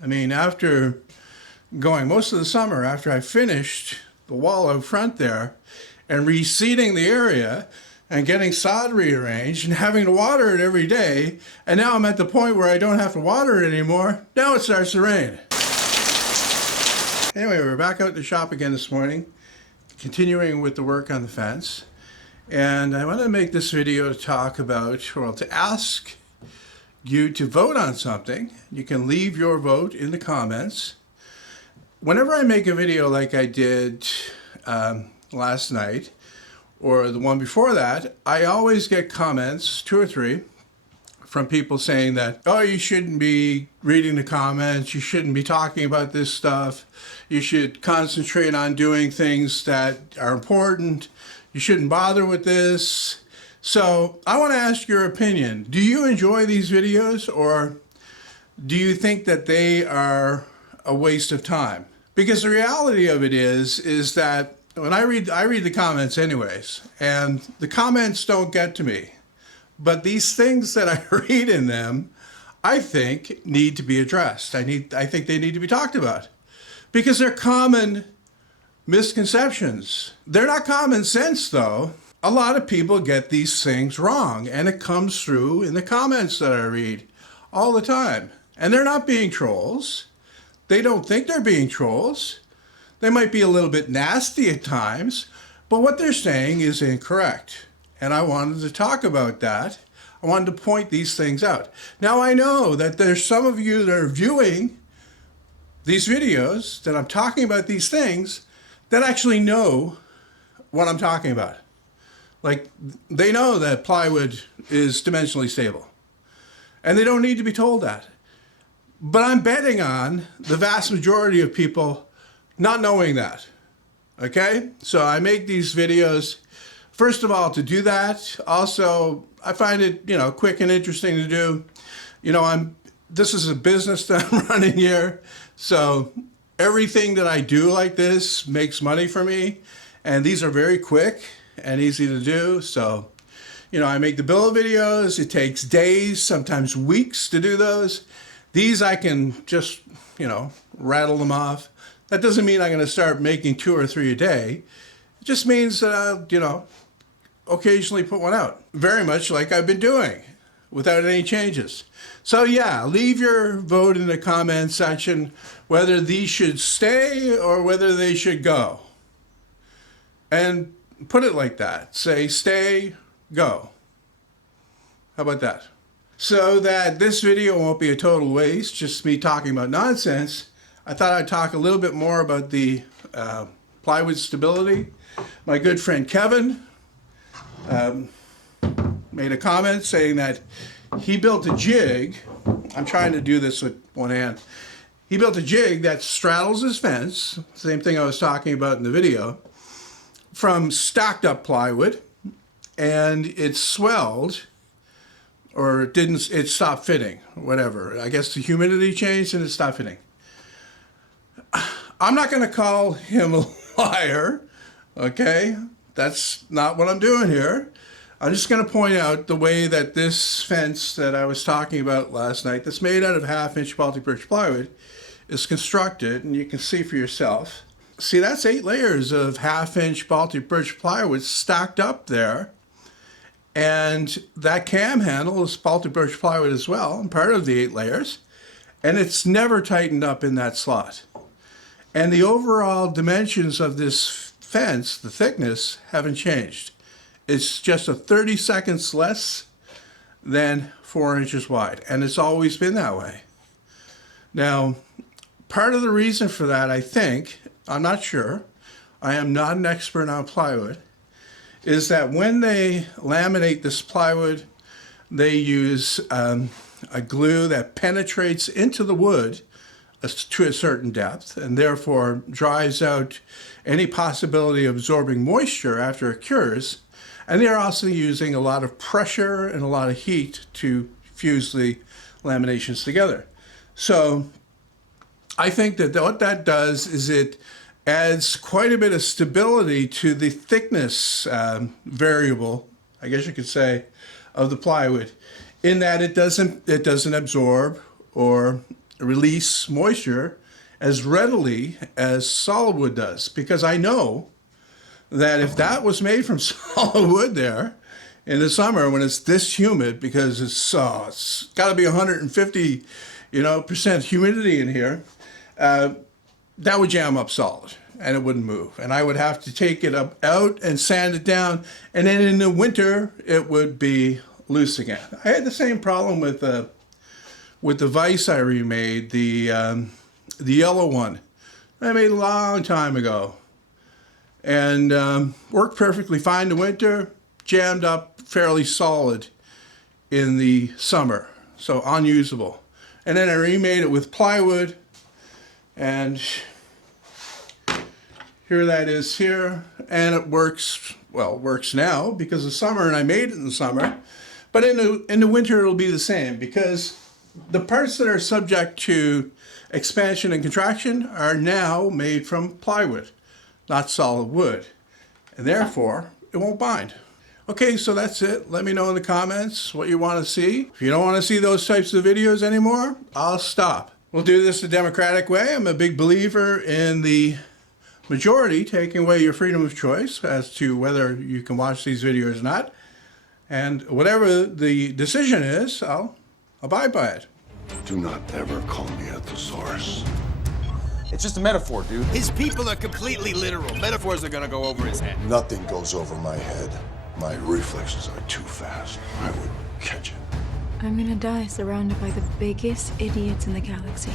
I mean, after going most of the summer, after I finished the wall out front there and reseeding the area and getting sod rearranged and having to water it every day, and now I'm at the point where I don't have to water it anymore, now it starts to rain. Anyway, we're back out in the shop again this morning, continuing with the work on the fence. And I want to make this video to talk about, well, to ask you to vote on something. You can leave your vote in the comments. Whenever I make a video like I did last night, or the one before that, I always get comments, 2 or 3, from people saying that, oh, you shouldn't be reading the comments, you shouldn't be talking about this stuff, you should concentrate on doing things that are important, you shouldn't bother with this. So I want to ask your opinion. Do you enjoy these videos, or do you think that they are a waste of time? Because the reality of it is that when I read the comments anyways, and the comments don't get to me. But these things that I read in them, I think need to be addressed. I think they need to be talked about because they're common misconceptions. They're not common sense though. A lot of people get these things wrong, and it comes through in the comments that I read all the time. And they're not being trolls. They don't think they're being trolls. They might be a little bit nasty at times, but what they're saying is incorrect. And I wanted to talk about that. I wanted to point these things out. Now I know that there's some of you that are viewing these videos that I'm talking about these things that actually know what I'm talking about. Like, they know that plywood is dimensionally stable. And they don't need to be told that. But I'm betting on the vast majority of people not knowing that. Okay? So I make these videos, first of all, to do that. Also, I find it, quick and interesting to do. This is a business that I'm running here. So everything that I do like this makes money for me. And these are very quick and easy to do. So, I make the build videos. It takes days, sometimes weeks to do those. These I can just, rattle them off. That doesn't mean I'm going to start making 2 or 3 a day. It just means that I'll, occasionally put one out. Very much like I've been doing without any changes. So yeah, leave your vote in the comment section whether these should stay or whether they should go. And put it like that. Say stay, go. How about that? So that this video won't be a total waste, just me talking about nonsense, I thought I'd talk a little bit more about the plywood stability. My good friend Kevin made a comment saying that he built a jig. I'm trying to do this with one hand. He built a jig that straddles his fence, same thing I was talking about in the video, from stacked up plywood, and it swelled, or it stopped fitting, whatever. I guess the humidity changed and it stopped fitting. I'm not going to call him a liar, okay? That's not what I'm doing here. I'm just going to point out the way that this fence that I was talking about last night, that's made out of 1/2-inch Baltic birch plywood, is constructed, and you can see for yourself. See, that's 8 layers of 1/2-inch Baltic birch plywood stacked up there. And that cam handle is Baltic birch plywood as well, and part of the 8 layers. And it's never tightened up in that slot. And the overall dimensions of this fence, the thickness, haven't changed. It's just a 30 seconds less than 4 inches wide, and it's always been that way. Now, part of the reason for that, I think, I'm not sure, I am not an expert on plywood, is that when they laminate this plywood, they use a glue that penetrates into the wood to a certain depth and therefore dries out any possibility of absorbing moisture after it cures. And they're also using a lot of pressure and a lot of heat to fuse the laminations together. So I think that what that does is it adds quite a bit of stability to the thickness variable, I guess you could say, of the plywood, in that it doesn't absorb or release moisture as readily as solid wood does, because I know that if that was made from solid wood there in the summer when it's this humid, because it's got to be 150 percent humidity in here, that would jam up solid and it wouldn't move, and I would have to take it out and sand it down, and then in the winter it would be loose again. I had the same problem with the vise I remade, the yellow one I made a long time ago, and worked perfectly fine in the winter, jammed up fairly solid in the summer, so unusable. And then I remade it with plywood, and here that is here, and it works, well, it works now because of summer, and I made it in the summer, but in the winter it'll be the same, because the parts that are subject to expansion and contraction are now made from plywood, not solid wood, and therefore it won't bind. Okay, so that's it. Let me know in the comments what you want to see. If you don't want to see those types of videos anymore, I'll stop. We'll do this the democratic way. I'm a big believer in the majority taking away your freedom of choice as to whether you can watch these videos or not. And whatever the decision is, I'll abide by it. Do not ever call me at the source. It's just a metaphor, dude. His people are completely literal. Metaphors are gonna go over his head. Nothing goes over my head. My reflexes are too fast. I would catch it. I'm gonna die surrounded by the biggest idiots in the galaxy.